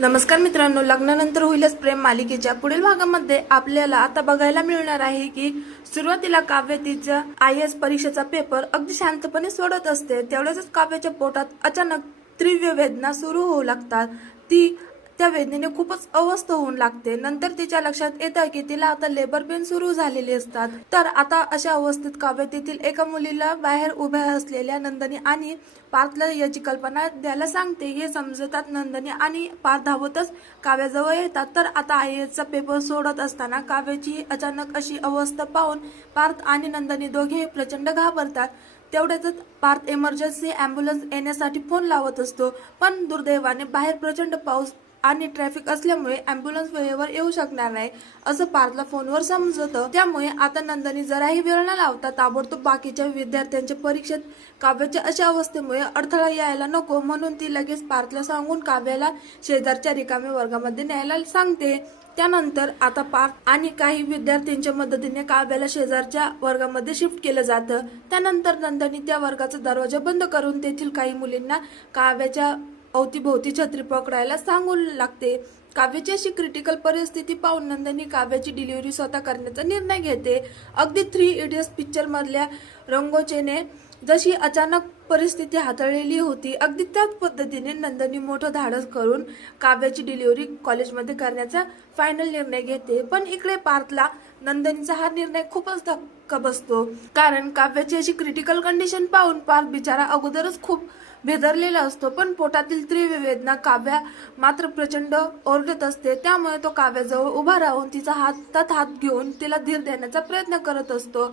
नमस्कार मित्रांनो, लग्नानंतर होईलच प्रेम मालिकेच्या पुढील भागामध्ये आपल्याला आता बघायला मिळणार आहे की सुरुवातीला काव्य तिच्या IAS परीक्षेचा पेपर अगदी शांतपणे सोडत असते. तेवढ्याच काव्याच्या पोटात अचानक तीव्र वेदना सुरू होऊ लागतात. ती त्या वेदनेने खूपच अवस्थ होऊन लागते. नंतर तिच्या लक्षात येतं की तिला आता लेबर पेन सुरू झालेली असतात. तर आता अशा अवस्थेत काव्य तेथील एका मुलीला बाहेर उभ्या असलेल्या नंदिनी आणि पार्थला याची कल्पना द्यायला सांगते. हे समजतात नंदिनी आणि पार्थ धावतच काव्याजवळ येतात. तर आता IASचा पेपर सोडत असताना काव्याची अचानक अशी अवस्था पाहून पार्थ आणि नंदिनी दोघे प्रचंड घाबरतात. तेवढ्यातच पार्थ इमर्जन्सी ॲम्ब्युलन्स येण्यासाठी फोन लावत असतो, पण दुर्दैवाने बाहेर प्रचंड पाऊस आणि ट्रॅफिक असल्यामुळे ॲम्ब्युलन्स वेळेवर येऊ शकणार नाही असं पार्थला फोनवर समजतं. त्यामुळे आता नंदिनी जराही वेळ न लावता ताबडतोब बाकीच्या विद्यार्थ्यांच्या परीक्षेत काव्याच्या अशा अवस्थेमुळे अडथळा यायला नको म्हणून ती लगेच पार्थला सांगून काव्याला शेजारच्या रिकाम्या वर्गामध्ये न्यायला सांगते. त्यानंतर आता पार्थ आणि काही विद्यार्थ्यांच्या मदतीने काव्याला शेजारच्या वर्गामध्ये शिफ्ट केलं जातं. त्यानंतर नंदिनी त्या वर्गाचा दरवाजा बंद करून तेथील काही मुलींना काव्याच्या अवतीभोवती छत्री पकडायला सांगू लागते. काव्याची अशी क्रिटिकल परिस्थिती पाहून नंदिनी काव्याची डिलिव्हरी स्वतः करण्याचा निर्णय घेते. अगदी 3 इडियट्स पिक्चर मधल्या रंगोचेने जशी अचानक परिस्थिती हाताळलेली होती, अगदी त्याच पद्धतीने नंदिनी मोठं धाडस करून काव्याची डिलिव्हरी कॉलेजमध्ये करण्याचा फायनल निर्णय घेते. पण इकडे पार्थला नंदिनीचा हा निर्णय खूपच धक्का बसतो, कारण काव्याची अशी क्रिटिकल कंडिशन पाहून पार्थ बिचारा अगोदरच खूप भेदरलेला असतो. पण पोटातील तीव्र वेदना काव्या मात्र प्रचंड ओरडत असते. त्यामुळे तो काव्याजवळ उभा राहून तिचा हातात हात घेऊन तिला धीर देण्याचा प्रयत्न करत असतो.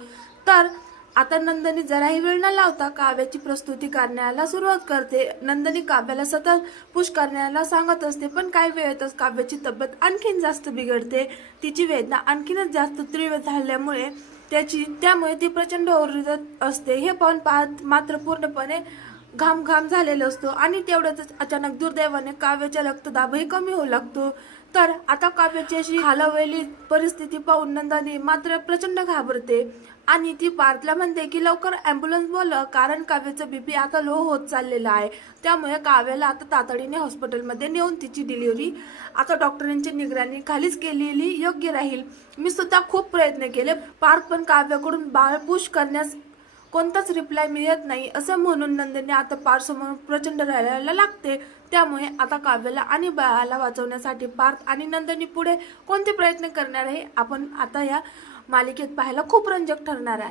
तर आता नंदिनी जराही वेळ न लावता काव्याची प्रस्तुती करण्याला सुरुवात करते. नंदिनी काव्याला सतत पुश करण्याला सांगत असते, पण काही वेळेतच काव्याची तब्येत आणखीन जास्त बिघडते. तिची वेदना आणखीनच जास्त तीव्र झाल्यामुळे त्यामुळे ती प्रचंड ओरडत असते. हे पाहून पार्थ मात्र पूर्णपणे घाम झालेला असतो आणि तेवढ्यातच अचानक दुर्दैवाने काव्याचा रक्तदाबही कमी होऊ लागतो. तर आता काव्याची अशी खालावलेली परिस्थिती पाहून नंदिनी मात्र प्रचंड घाबरते आणि ती पार्थला म्हणते की लवकर ॲम्ब्युलन्स बोलव, कारण काव्याचा BP आता लो होत चाललेला आहे. त्यामुळे काव्याला आता तातडीने हॉस्पिटलमध्ये नेऊन तिची डिलिव्हरी आता डॉक्टरांच्या निगराणीखालीच केलेली योग्य राहील. मी सुद्धा खूप प्रयत्न केले पार्थ, पण काव्याकडून बाळ पुश करण्यास कोणताच रिप्लाय मिळत नाही असं म्हणून नंदिनी आता पार्थसमोर प्रचंड रडायला लागते. त्यामुळे आता काव्याला आणि बाळाला वाचवण्यासाठी पार्थ आणि नंदिनी पुढे कोणते प्रयत्न करणार आहे आपण आता या मालिकेत पाहायला खूप रंजक ठरणार आहे.